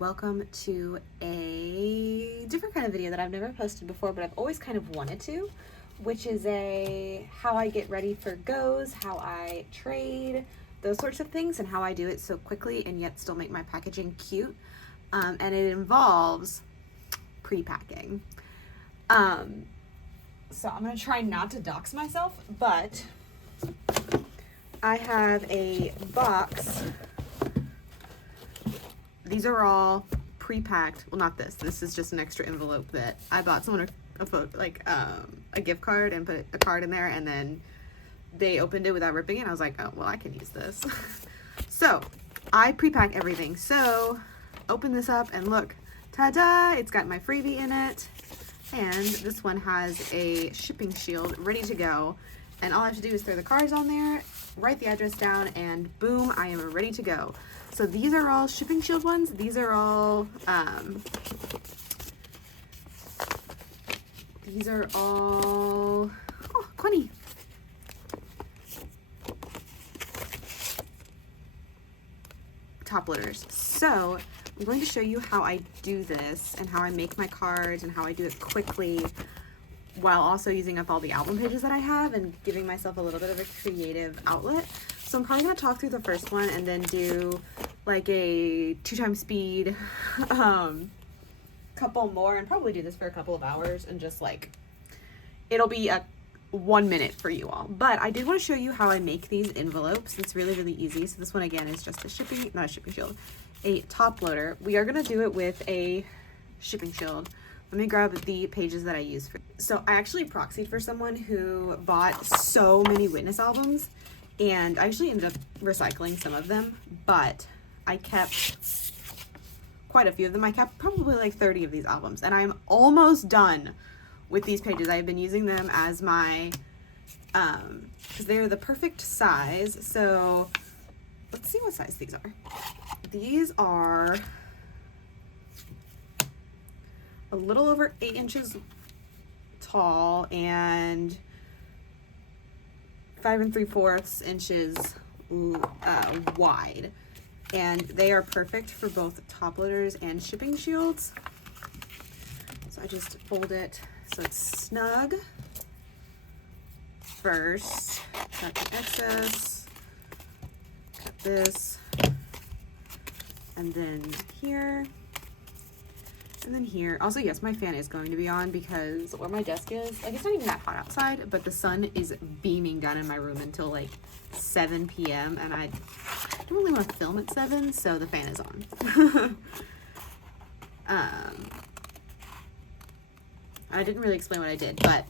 welcome to a different kind of video that I've never posted before, but I've always kind of wanted to, which is a how I get ready for goes, how I trade, those sorts of things, and how I do it so quickly and yet still make my packaging cute. And it involves pre-packing. So I'm gonna try not to dox myself, but I have a box. These are all pre-packed. Well, not this. This is just an extra envelope that I bought someone a gift card and put a card in there, and then they opened it without ripping it. I was like, oh, well, I can use this. So I pre-pack everything. So open this up and look, ta-da! It's got my freebie in it, and this one has a shipping shield ready to go. And all I have to do is throw the cards on there, write the address down, and boom, I am ready to go. So these are all shipping shield ones. These are all, oh, Quinny. Top loaders. So I'm going to show you how I do this and how I make my cards and how I do it quickly while also using up all the album pages that I have and giving myself a little bit of a creative outlet. So I'm probably going to talk through the first one and then do like a 2x speed, couple more, and probably do this for a couple of hours and just like, it'll be a 1 minute for you all. But I did want to show you how I make these envelopes. It's really, really easy. So this one again is just not a shipping shield, a top loader. We are going to do it with a shipping shield. Let me grab the pages that I use for. So I actually proxied for someone who bought so many Witness albums, and I actually ended up recycling some of them, but I kept quite a few of them. I kept probably like 30 of these albums, and I'm almost done with these pages. I've been using them as my, because they're the perfect size. So let's see what size these are. These are a little over 8 inches tall and 5 3/4 inches wide, and they are perfect for both top loaders and shipping shields. So I just fold it so it's snug first, cut the excess, cut this, and then here. And then here, also yes, my fan is going to be on because where my desk is, like, it's not even that hot outside, but the sun is beaming down in my room until like 7 p.m. and I don't really want to film at 7, so the fan is on. I didn't really explain what I did, but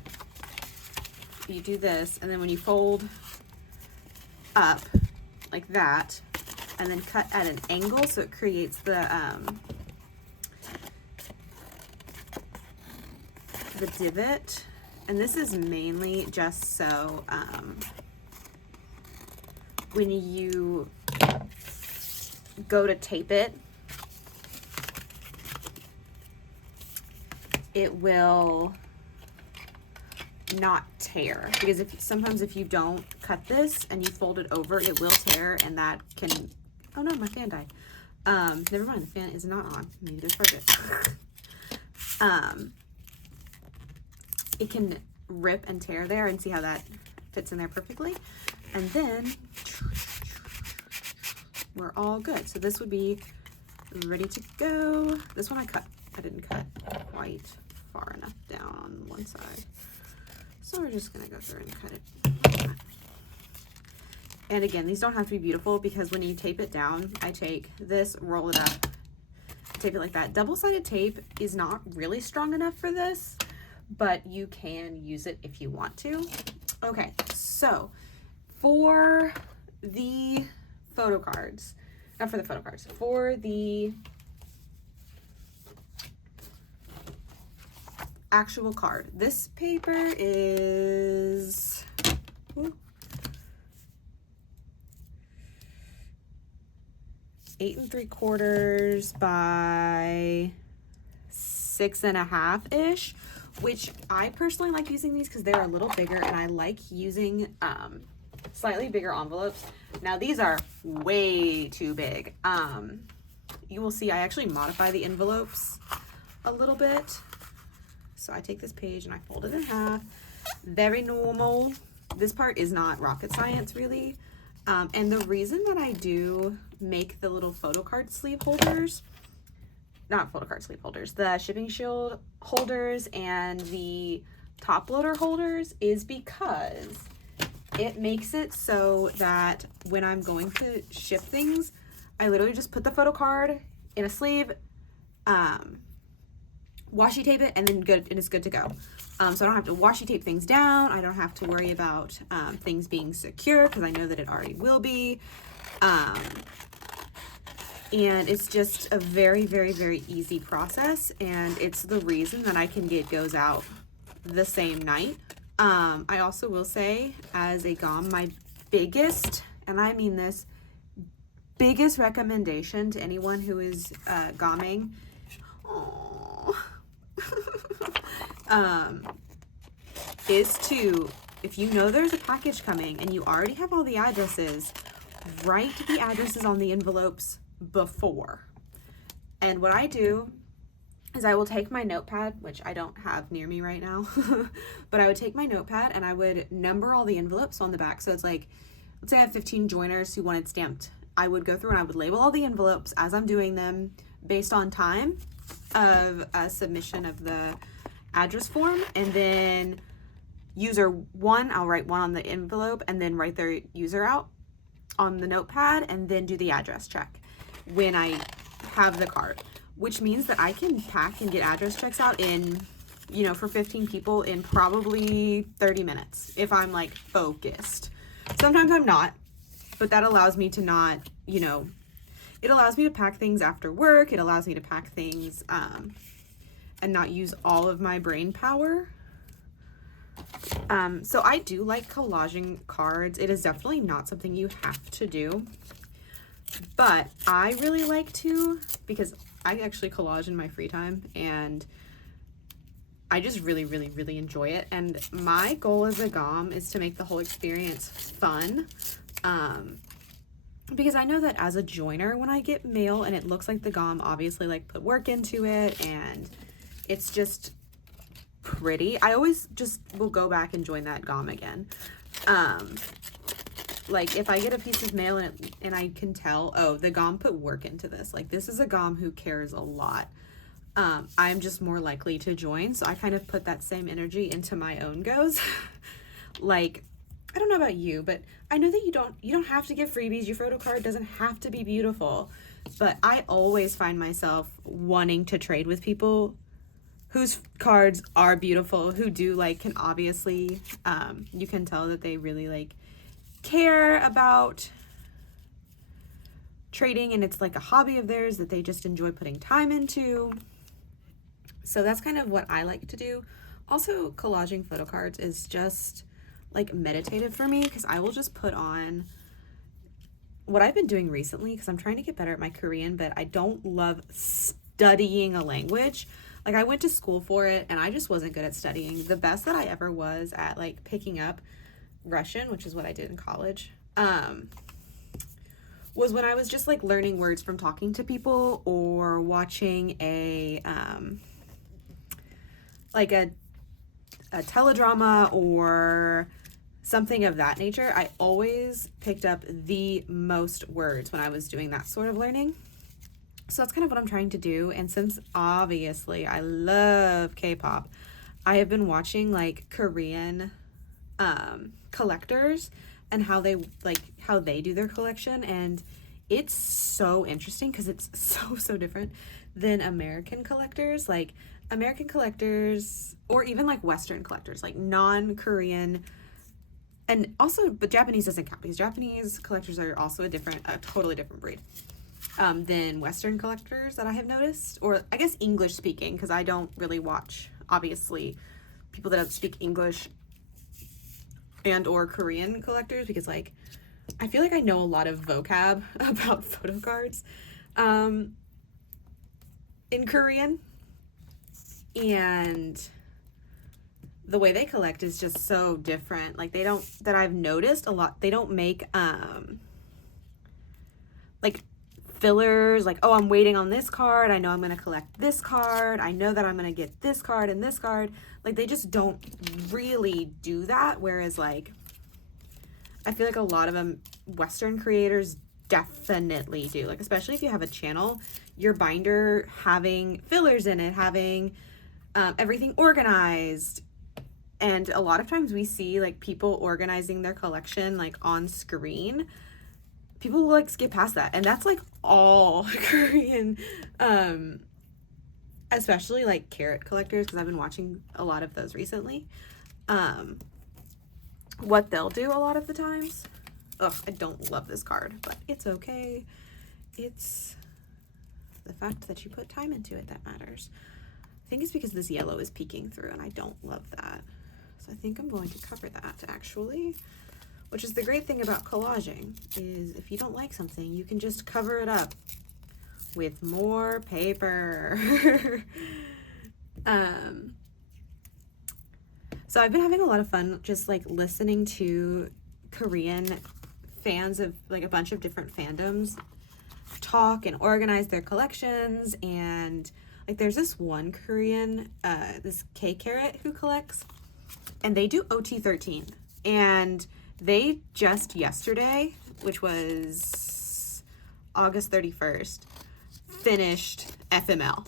you do this, and then when you fold up like that, and then cut at an angle so it creates the divot. And this is mainly just so when you go to tape it, it will not tear, because sometimes if you don't cut this and you fold it over, it will tear, and that can, oh no, my fan died. Never mind, the fan is not on. Maybe there's part of it. It can rip and tear there, and see how that fits in there perfectly. And then we're all good. So this would be ready to go. This one I didn't cut quite far enough down on one side. So we're just gonna go through and cut it like that. And again, these don't have to be beautiful, because when you tape it down, I take this, roll it up, tape it like that. Double-sided tape is not really strong enough for this, but you can use it if you want to. Okay, so for the photo cards, not for the photo cards, for the actual card, this paper is 8 3/4 by 6 1/2 ish, which I personally like using these because they're a little bigger, and I like using slightly bigger envelopes. Now these are way too big. you will see I actually modify the envelopes a little bit. So I take this page and I fold it in half. Very normal. This part is not rocket science, really. And the reason that I do make the little photo card sleeve holders, not photo card sleeve holders, the shipping shield holders and the top loader holders is because it makes it so that when I'm going to ship things, I literally just put the photo card in a sleeve, washi tape it, and then it's good to go. So I don't have to washi tape things down. I don't have to worry about things being secure because I know that it already will be. And it's just a very, very, very easy process. And it's the reason that I can get goes out the same night. I also will say, as a GOM, my biggest, and I mean this, biggest recommendation to anyone who is GOMing, is to, if you know there's a package coming and you already have all the addresses, write the addresses on the envelopes before. And what I do is I will take my notepad, which I don't have near me right now, but I would take my notepad and I would number all the envelopes on the back. So it's like, let's say I have 15 joiners who wanted stamped. I would go through and I would label all the envelopes as I'm doing them based on time of submission of the address form, and then user one, I'll write one on the envelope and then write their user out on the notepad and then do the address check when I have the card, which means that I can pack and get address checks out in, you know, for 15 people in probably 30 minutes if I'm like focused. Sometimes I'm not, but that allows me to not, you know, it allows me to pack things after work. It allows me to pack things and not use all of my brain power. So I do like collaging cards. It is definitely not something you have to do, but I really like to, because I actually collage in my free time and I just really, really, really enjoy it. And my goal as a GOM is to make the whole experience fun. Because I know that as a joiner, when I get mail and it looks like the GOM obviously like put work into it and it's just pretty, I always just will go back and join that GOM again. Like if I get a piece of mail and I can tell, oh, the GOM put work into this. Like this is a GOM who cares a lot. I'm just more likely to join. So I kind of put that same energy into my own goes. Like, I don't know about you, but I know that you don't have to give freebies. Your photo card doesn't have to be beautiful. But I always find myself wanting to trade with people whose cards are beautiful, who do like, can obviously, you can tell that they really like care about trading and it's like a hobby of theirs that they just enjoy putting time into. So that's kind of what I like to do. Also, collaging photo cards is just like meditative for me because I will just put on what I've been doing recently because I'm trying to get better at my Korean, but I don't love studying a language. Like I went to school for it and I just wasn't good at studying. The best that I ever was at like picking up Russian, which is what I did in college, was when I was just like learning words from talking to people or watching a like a teledrama or something of that nature. I always picked up the most words when I was doing that sort of learning. So that's kind of what I'm trying to do. And since obviously I love K-pop, I have been watching like Korean collectors and how they do their collection, and it's so interesting because it's so different than American collectors. Like American collectors, or even like Western collectors, like non-Korean, and also, but Japanese doesn't count because Japanese collectors are also a totally different breed than Western collectors that I have noticed, or I guess English speaking, because I don't really watch, obviously, people that don't speak English and or Korean collectors, because like I feel like I know a lot of vocab about photo cards in Korean, and the way they collect is just so different. Like they don't, that I've noticed a lot, they don't make like fillers, like, oh, I'm waiting on this card. I know I'm going to collect this card. I know that I'm going to get this card and this card. Like, they just don't really do that. Whereas, like, I feel like a lot of them, Western creators definitely do. Like, especially if you have a channel, your binder having fillers in it, having everything organized. And a lot of times we see, like, people organizing their collection, like, on screen. People will, like, skip past that. And that's, like, all Korean, especially, like, carrot collectors, because I've been watching a lot of those recently. What they'll do a lot of the times... Ugh, I don't love this card, but it's okay. It's the fact that you put time into it that matters. I think it's because this yellow is peeking through, and I don't love that. So I think I'm going to cover that, actually. Which is the great thing about collaging, is if you don't like something, you can just cover it up with more paper. So I've been having a lot of fun just, like, listening to Korean fans of, like, a bunch of different fandoms talk and organize their collections. And, like, there's this one Korean, this K-Carrot who collects, and they do OT13. And they just yesterday, which was August 31st, finished FML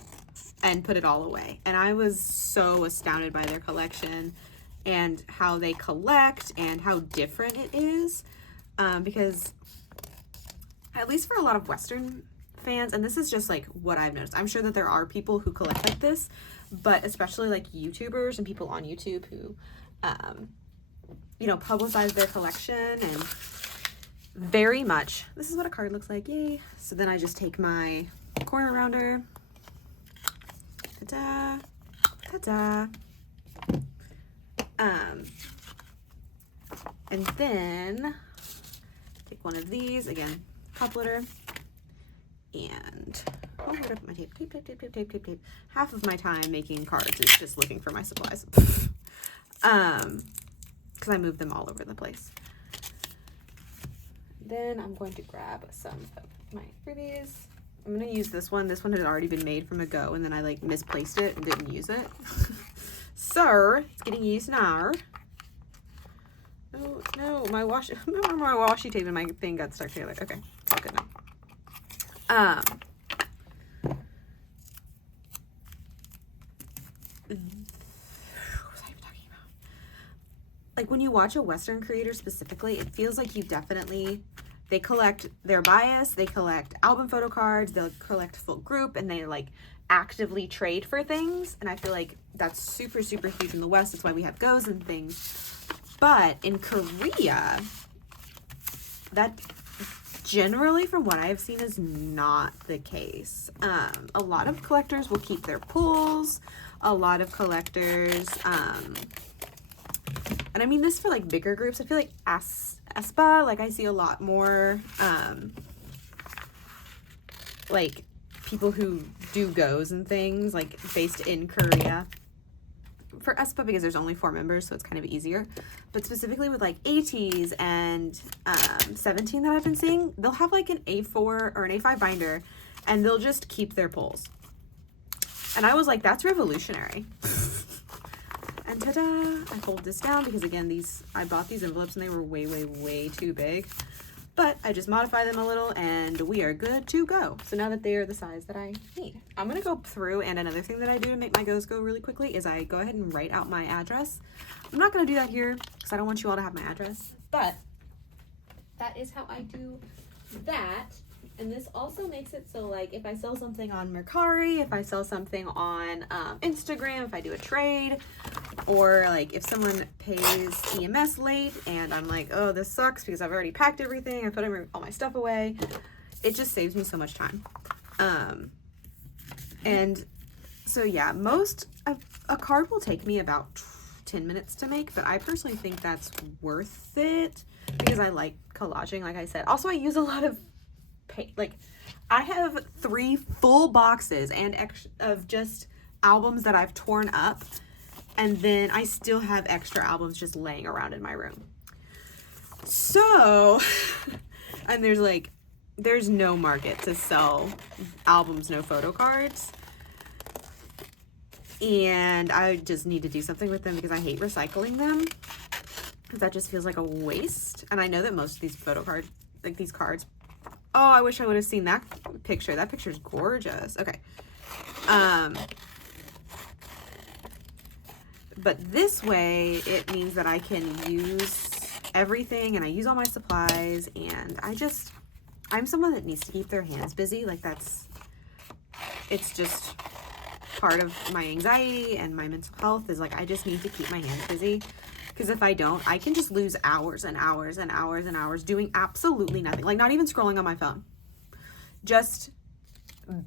and put it all away. And I was so astounded by their collection and how they collect and how different it is. Because at least for a lot of Western fans, and this is just, like, what I've noticed, I'm sure that there are people who collect like this, but especially, like, YouTubers and people on YouTube who, you know, publicize their collection, and very much, this is what a card looks like, yay. So then I just take my corner rounder, ta-da, ta-da, and then take one of these, again, coupleter, and, oh, where'd I put my tape? Tape. Half of my time making cards is just looking for my supplies. Because I move them all over the place. Then I'm going to grab some of my freebies. I'm going to use this one. This one had already been made from a go, and then I, like, misplaced it and didn't use it. So, it's getting used now. Oh, no, my washi tape and my thing got stuck together. Okay, it's all good now. What was I even talking about? Like, when you watch a Western creator specifically, it feels like you definitely, they collect their bias, they collect album photo cards, they'll collect full group, and they, like, actively trade for things. And I feel like that's super, super huge in the West. That's why we have goes and things. But in Korea, that generally, from what I've seen, is not the case. A lot of collectors will keep their pulls. A lot of collectors, and I mean this for, like, bigger groups. I feel like aespa, like, I see a lot more, like, people who do goes and things, like, based in Korea. For aespa, because there's only 4 members, so it's kind of easier. But specifically with, like, Ateez and 17 that I've been seeing, they'll have, like, an A4 or an A5 binder, and they'll just keep their pulls. And I was like, that's revolutionary. And ta-da! I fold this down because, again, I bought these envelopes and they were way, way, way too big. But I just modify them a little and we are good to go. So now that they are the size that I need, I'm going to go through, and another thing that I do to make my goes go really quickly is I go ahead and write out my address. I'm not going to do that here because I don't want you all to have my address, but that is how I do that. And this also makes it so, like, if I sell something on Mercari, if I sell something on Instagram, if I do a trade, or, like, if someone pays EMS late and I'm like, oh, this sucks because I've already packed everything, I put all my stuff away, it just saves me so much time. And so, yeah, a card will take me about 10 minutes to make, but I personally think that's worth it because I like collaging, like I said. Also, I use a lot of like, I have 3 full boxes and of just albums that I've torn up, and then I still have extra albums just laying around in my room. So, and there's, like, there's no market to sell albums, no photo cards. And I just need to do something with them because I hate recycling them. That just feels like a waste. And I know that most of these photo cards, like these cards, oh, I wish I would have seen that picture. That picture's gorgeous. Okay. But this way, it means that I can use everything and I use all my supplies, and I'm someone that needs to keep their hands busy. Like it's just part of my anxiety and my mental health is like, I just need to keep my hands busy. Because if I don't, I can just lose hours and hours and hours and hours doing absolutely nothing. Like not even scrolling on my phone. Just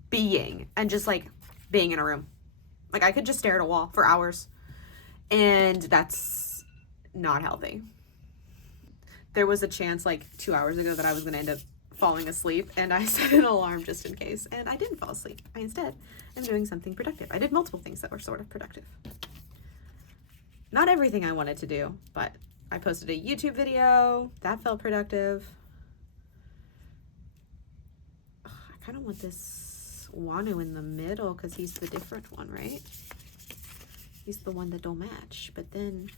being and just like being in a room. Like I could just stare at a wall for hours. And that's not healthy. There was a chance like 2 hours ago that I was going to end up falling asleep, and I set an alarm just in case, and I didn't fall asleep. I instead am doing something productive. I did multiple things that were sort of productive. Not everything I wanted to do, but I posted a YouTube video. That felt productive. Ugh, I kind of want this Wanu in the middle because he's the different one, right? He's the one that don't match, but then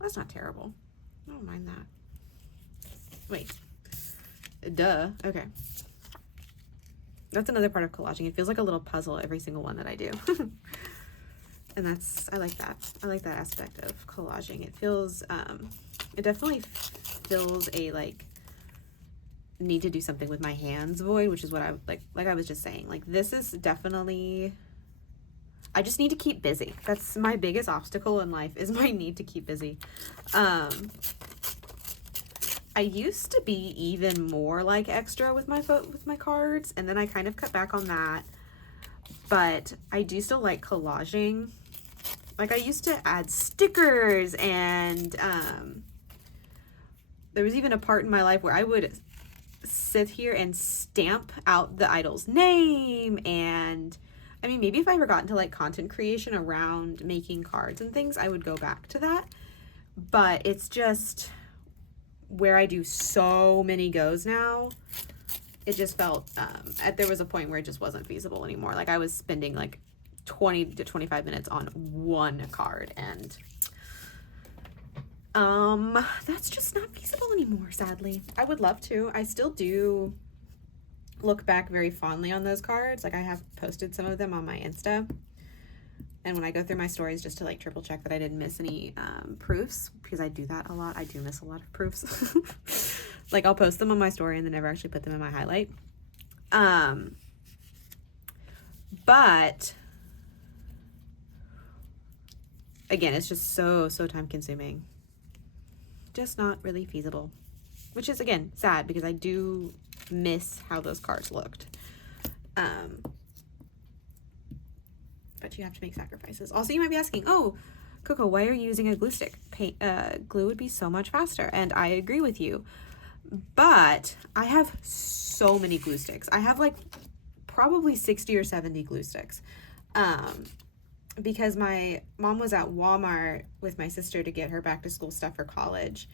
that's not terrible. I don't mind that. Wait. Duh. Okay. That's another part of collaging. It feels like a little puzzle every single one that I do. And I like that. I like that aspect of collaging. It feels, it definitely fills a, like, need to do something with my hands void, which is what I, like I was just saying. Like, this is definitely, I just need to keep busy. That's my biggest obstacle in life is my need to keep busy. I used to be even more like extra with my cards, and then I kind of cut back on that. But I do still like collaging. Like I used to add stickers, and there was even a part in my life where I would sit here and stamp out the idol's name. And I mean, maybe if I ever got into like content creation around making cards and things, I would go back to that. But it's just where I do so many goes now, it just felt, there was a point where it just wasn't feasible anymore. Like I was spending like 20 to 25 minutes on one card, and that's just not feasible anymore, sadly. I would love to. I still do look back very fondly on those cards. Like I have posted some of them on my Insta. And when I go through my stories, just to like triple check that I didn't miss any proofs, because I do that a lot. I do miss a lot of proofs. Like I'll post them on my story and then never actually put them in my highlight. But again, it's just so time consuming. Just not really feasible, which is again sad because I do miss how those cards looked. But you have to make sacrifices. Also, you might be asking, oh, Coco, why are you using a glue stick? Glue would be so much faster. And I agree with you. But I have so many glue sticks. I have like probably 60 or 70 glue sticks. Because my mom was at Walmart with my sister to get her back to school stuff for college.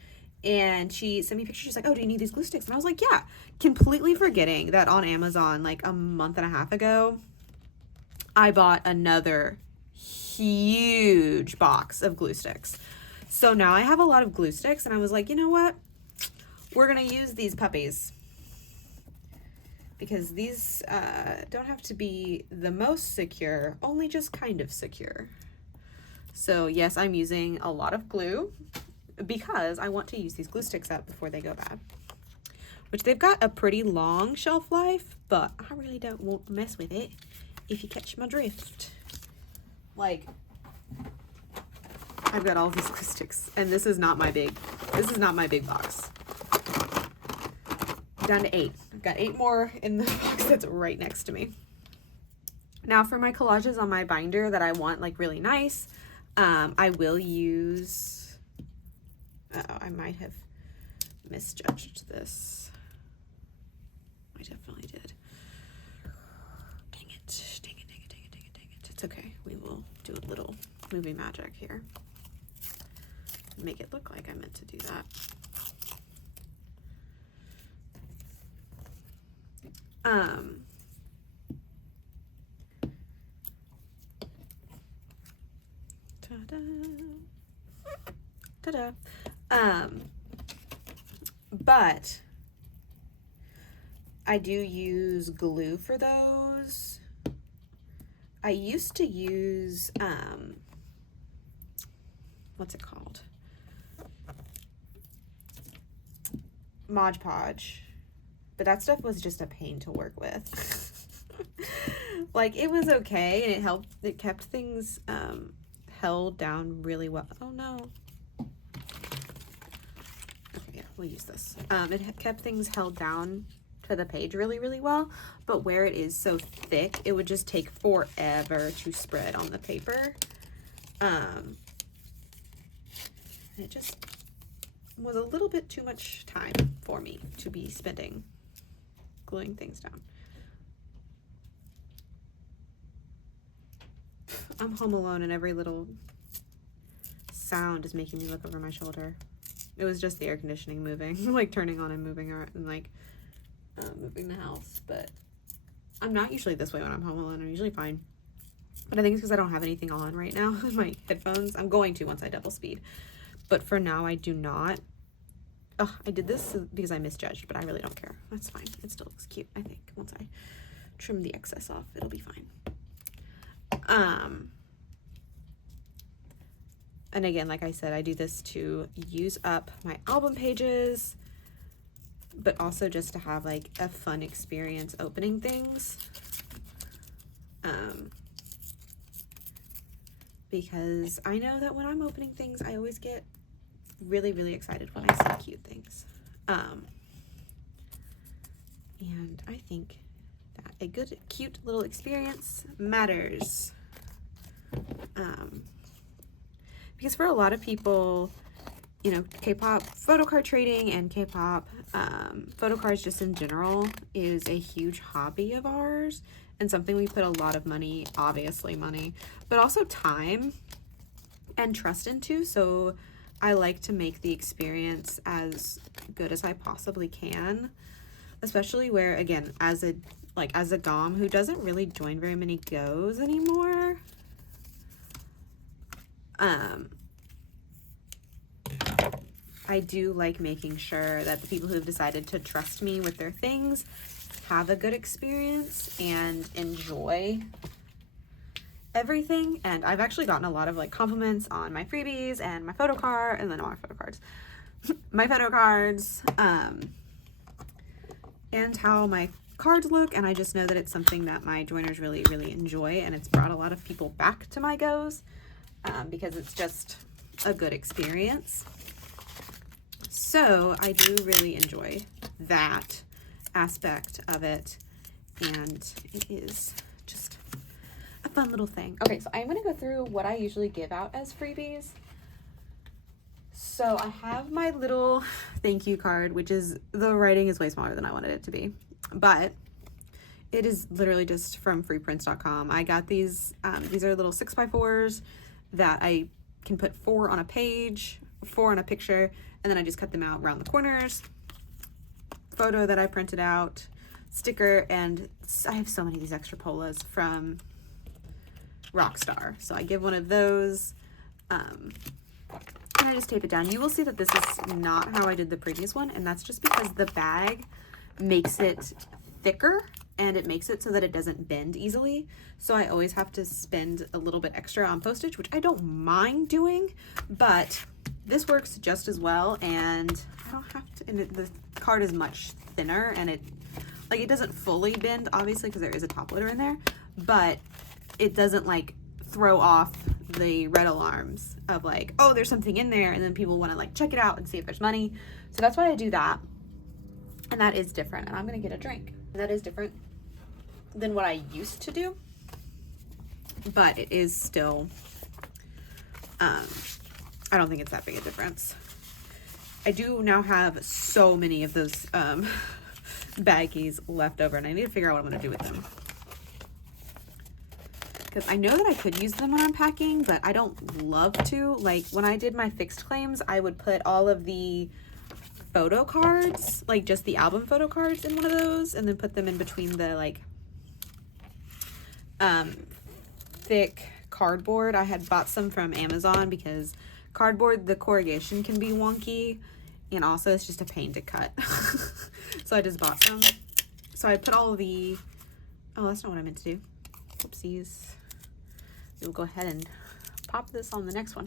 And she sent me pictures. She's like, oh, do you need these glue sticks? And I was like, yeah. Completely forgetting that on Amazon like a month and a half ago, I bought another huge box of glue sticks. So now I have a lot of glue sticks, and I was like, you know what? We're going to use these puppies. Because these don't have to be the most secure, only just kind of secure. So yes, I'm using a lot of glue because I want to use these glue sticks up before they go bad. Which they've got a pretty long shelf life, but I really don't want to mess with it. If you catch my drift. Like, I've got all these glue sticks, and this is not my big box. Down to 8. I've got 8 more in the box that's right next to me. Now for my collages on my binder that I want like really nice, I will use, I might have misjudged this. I definitely did. It's okay. We will do a little movie magic here. Make it look like I meant to do that. Ta-da. Ta-da. But I do use glue for those. I used to use, what's it called? Mod Podge. But that stuff was just a pain to work with. Like, it was okay, and it kept things, held down really well. Oh no. Okay, yeah, we'll use this. It kept things held down to the page really, really well, but where it is so thick, it would just take forever to spread on the paper. It just was a little bit too much time for me to be spending gluing things down. I'm home alone and every little sound is making me look over my shoulder. It was just the air conditioning moving, like turning on and moving around and like moving the house. But I'm not usually this way when I'm home alone. I'm usually fine. But I think it's because I don't have anything on right now with my headphones. I'm going to once I double speed. But for now, I do not. Oh, I did this because I misjudged, but I really don't care. That's fine. It still looks cute, I think. Once I trim the excess off, it'll be fine. And again, like I said, I do this to use up my album pages, but also just to have like a fun experience opening things. Because I know that when I'm opening things, I always get really, really excited when I see cute things. And I think that a good, cute little experience matters. Because for a lot of people, you know, K-pop photocard trading and K-pop photocards just in general is a huge hobby of ours and something we put a lot of money, obviously money, but also time and trust into. So I like to make the experience as good as I possibly can, especially where, again, as a GOM who doesn't really join very many goes anymore, I do like making sure that the people who have decided to trust me with their things have a good experience and enjoy everything. And I've actually gotten a lot of like compliments on my freebies and my photocard, and then all my photocards, my photocards, and how my cards look. And I just know that it's something that my joiners really, really enjoy, and it's brought a lot of people back to my goes because it's just a good experience. So I do really enjoy that aspect of it, and it is just a fun little thing. Okay, so I'm gonna go through what I usually give out as freebies. So I have my little thank you card, which is, the writing is way smaller than I wanted it to be, but it is literally just from freeprints.com. I got these are little 6x4s that I can put 4 on a page, 4 on a picture, and then I just cut them out around the corners. Photo that I printed out, sticker, and I have so many of these extra polas from Rockstar. So I give one of those, and I just tape it down. You will see that this is not how I did the previous one, and that's just because the bag makes it thicker and it makes it so that it doesn't bend easily. So I always have to spend a little bit extra on postage, which I don't mind doing, but this works just as well, and I don't have to, and the card is much thinner, and it doesn't fully bend, obviously, because there is a top loader in there, but it doesn't like throw off the red alarms of like, oh, there's something in there, and then people want to like check it out and see if there's money. So that's why I do that, and that is different. And I'm gonna get a drink. That is different than what I used to do, but it is still, I don't think it's that big a difference. I do now have so many of those baggies left over, and I need to figure out what I'm going to do with them. Because I know that I could use them when I'm packing, but I don't love to. Like, when I did my fixed claims, I would put all of the photo cards, like just the album photo cards in one of those, and then put them in between the like thick cardboard. I had bought some from Amazon because cardboard, the corrugation can be wonky, and also it's just a pain to cut. So I just bought some. So I put all of the, oh, that's not what I meant to do. Whoopsies. We'll go ahead and pop this on the next one.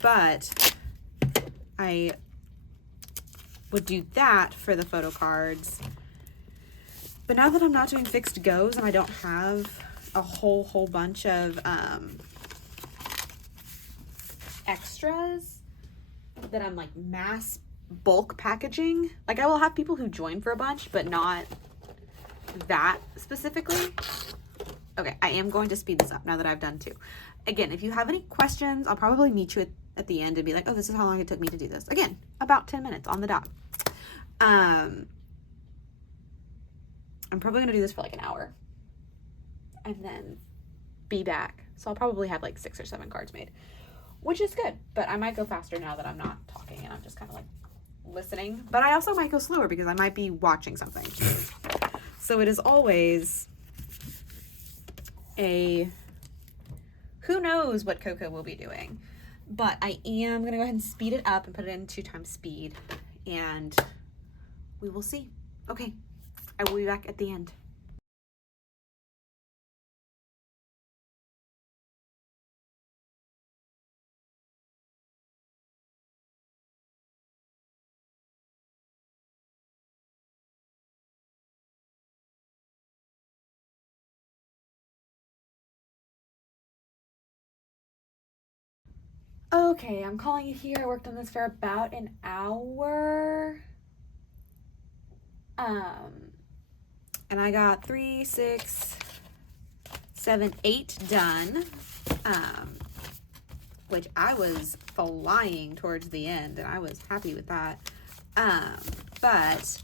But I would do that for the photo cards. But now that I'm not doing fixed goes and I don't have a whole bunch of extras that I'm like mass bulk packaging, like I will have people who join for a bunch, but not that specifically. Okay, I am going to speed this up now that I've done two. Again, if you have any questions, I'll probably meet you at the end and be like, oh, this is how long it took me to do this. Again, about 10 minutes on the dot. I'm probably gonna do this for like an hour and then be back. So I'll probably have like 6 or 7 cards made, which is good, but I might go faster now that I'm not talking and I'm just kind of like listening. But I also might go slower because I might be watching something. So it is always a who knows what Coco will be doing. But I am gonna go ahead and speed it up and put it in 2 times speed, and we will see. Okay, I will be back at the end. Okay, I'm calling it here. I worked on this for about an hour. And I got 3, 6, 7, 8 done. Which I was flying towards the end, and I was happy with that. But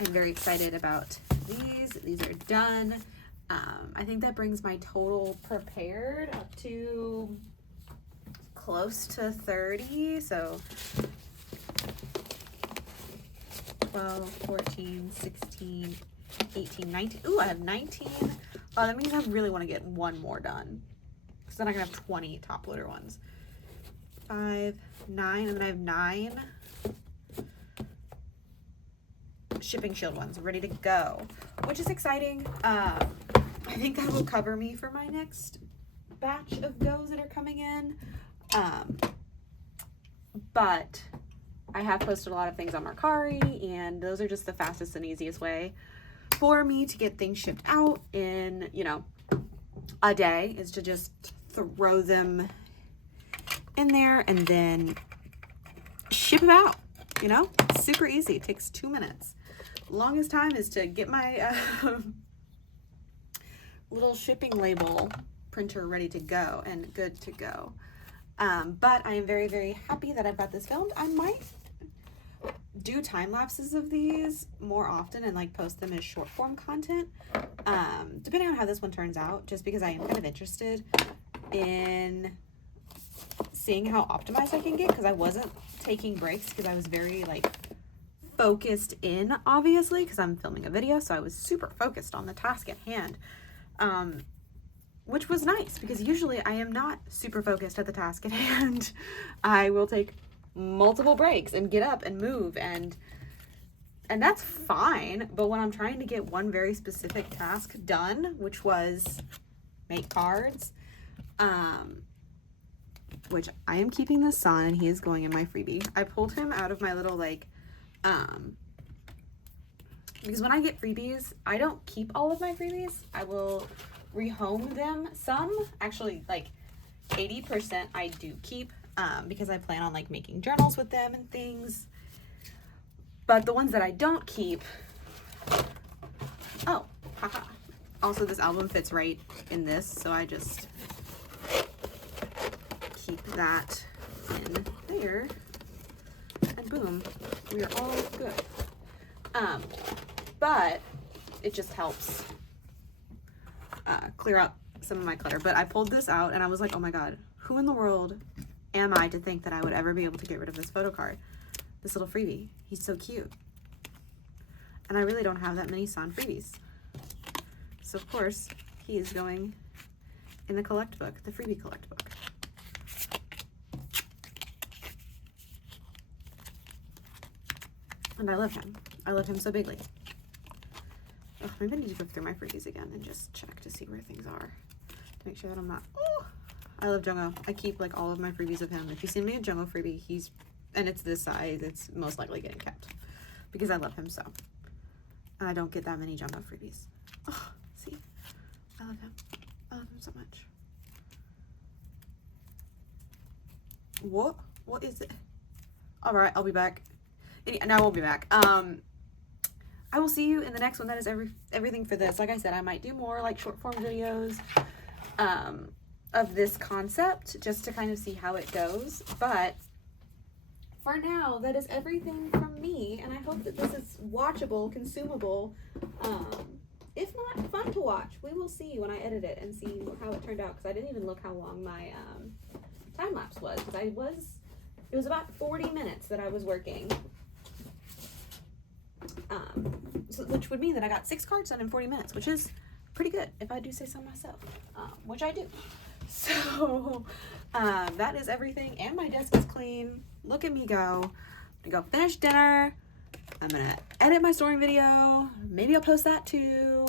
I'm very excited about these. These are done. I think that brings my total prepared up to close to 30. So 12, 14, 16, 18, 19. Ooh, I have 19. Oh, that means I really want to get one more done, because then I can have 20 top loader ones. 5, 9, and then I have 9 shipping shield ones ready to go, which is exciting. I think that will cover me for my next batch of goes that are coming in. But I have posted a lot of things on Mercari, and those are just the fastest and easiest way for me to get things shipped out in, you know, a day, is to just throw them in there and then ship them out. You know, it's super easy. It takes 2 minutes. Longest time is to get my little shipping label printer ready to go and good to go. But I am very, very happy that I've got this filmed. I might do time lapses of these more often and like post them as short form content, depending on how this one turns out, just because I am kind of interested in seeing how optimized I can get, because I wasn't taking breaks because I was very like focused in, obviously, because I'm filming a video, so I was super focused on the task at hand, which was nice, because usually I am not super focused at the task at hand. I will take multiple breaks and get up and move, and that's fine. But when I'm trying to get one very specific task done, which was make cards, which I am keeping the sun and he is going in my freebie. I pulled him out of my little like because when I get freebies, I don't keep all of my freebies. I will rehome them some. Actually, like 80% I do keep, because I plan on like making journals with them and things. But the ones that I don't keep, oh, haha. Also, this album fits right in this, so I just keep that in there, and boom, we are all good. But it just helps clear up some of my clutter. But I pulled this out and I was like, oh my god, who in the world am I to think that I would ever be able to get rid of this photo card? This little freebie. He's so cute. And I really don't have that many San freebies. So of course, he is going in the collect book, the freebie collect book. And I love him. I love him so bigly. Ugh, maybe I need to go through my freebies again and just check to see where things are. To make sure that I'm not... Oh, I love Jungho. I keep like all of my freebies of him. If you send me a Jungho freebie, and it's this size, it's most likely getting kept. Because I love him so. And I don't get that many Jungho freebies. Oh, see? I love him. I love him so much. What? What is it? Alright, I'll be back. No, I won't be back. I will see you in the next one. That is everything for this. Like I said, I might do more like short form videos of this concept just to kind of see how it goes. But for now, that is everything from me. And I hope that this is watchable, consumable, if not fun to watch. We will see when I edit it and see how it turned out. Because I didn't even look how long my time lapse was. Because it was about 40 minutes that I was working. Which would mean that I got 6 cards done in 40 minutes, which is pretty good if I do say so myself, which I do. So that is everything, and my desk is clean. Look at me go. I'm gonna go finish dinner. I'm gonna edit my storing video. Maybe I'll post that too.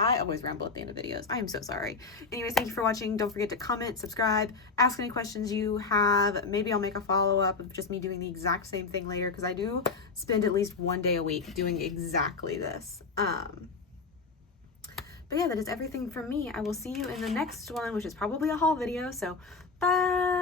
I always ramble at the end of videos. I am so sorry. Anyways, thank you for watching. Don't forget to comment, subscribe, ask any questions you have. Maybe I'll make a follow-up of just me doing the exact same thing later, because I do spend at least one day a week doing exactly this. But yeah, that is everything from me. I will see you in the next one, which is probably a haul video. So, bye!